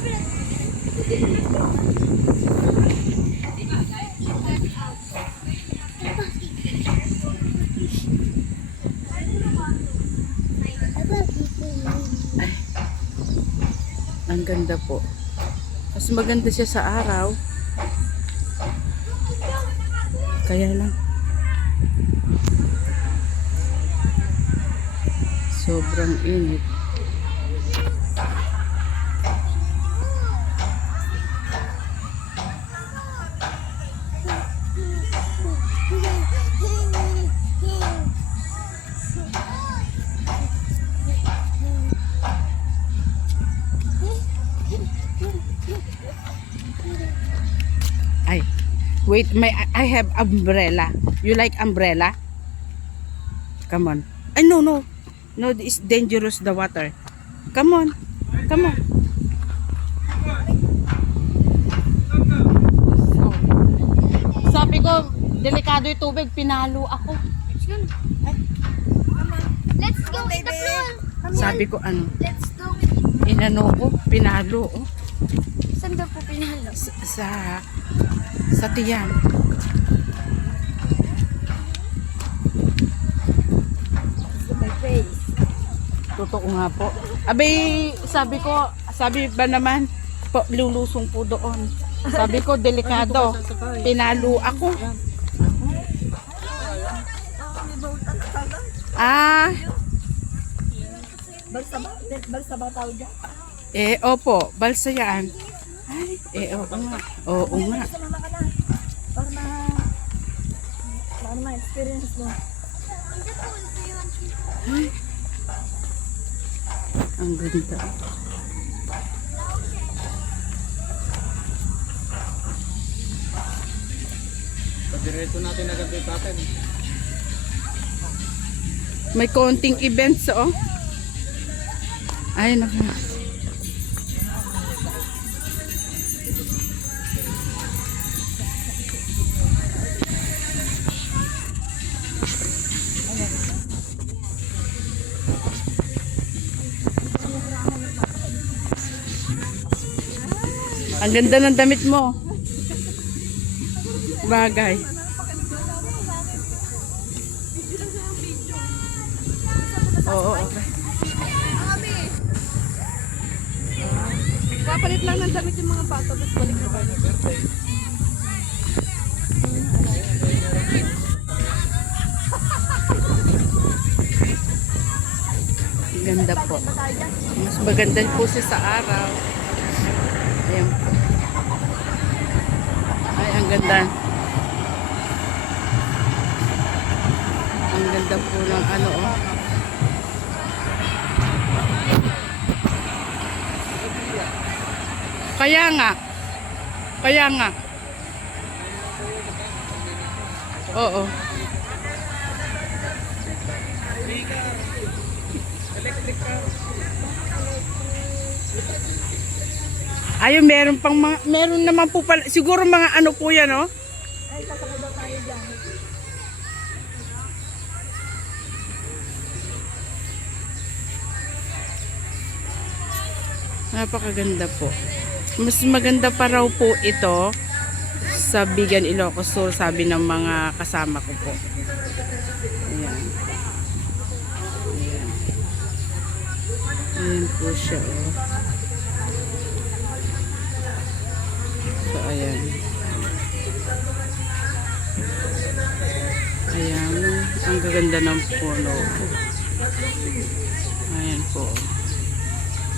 Ay, ang ganda po. Mas maganda siya sa araw. Kaya lang sobrang init. Ay, wait, I have umbrella. You like umbrella? Come on. Ay, no, no. No, it's dangerous, the water. Come on. Come on. Sabi ko, delikado yung tubig. Pinalo ako. Let's go in the pool. Sabi ko, ano? Let's go. Inano ko, pinalo. Oh. Saan daw po pinalo? Sa tiyan. My face. Totoo nga po. Abay, sabi ba naman, po, lulusong po doon. Sabi ko, delikado. Pinalo ako. Ah. Balsa ba tawag dyan? Opo, balsa yan. Ay, oo nga. Oo nga. Para ma-experience mo. Ay. Ang ganda. Diretso natin agad yung tatin. May konting events, oh. Ay, naku. Ang ganda ng damit mo. Bagay. Oo, okay. Papalit lang ng damit yung mga bata. Tapos balik na ba? Ganda po. Mas maganda po siya sa araw. Ayan po. Ay, ang ganda. Ang ganda po ng ano, oh. Kaya nga. Kaya nga. Oo. Ayun, meron pang mga, meron naman po pala, siguro mga ano po yan, oh. Ay, sasakay daw tayo dyan. Napakaganda po. Mas maganda pa raw po ito sa Bigan Ilocos Sur, sabi ng mga kasama ko po. Ayan. Ayan. Ayan po siya, oh. So, ayan. Ayan. Ang gaganda ng puno. Ayan po.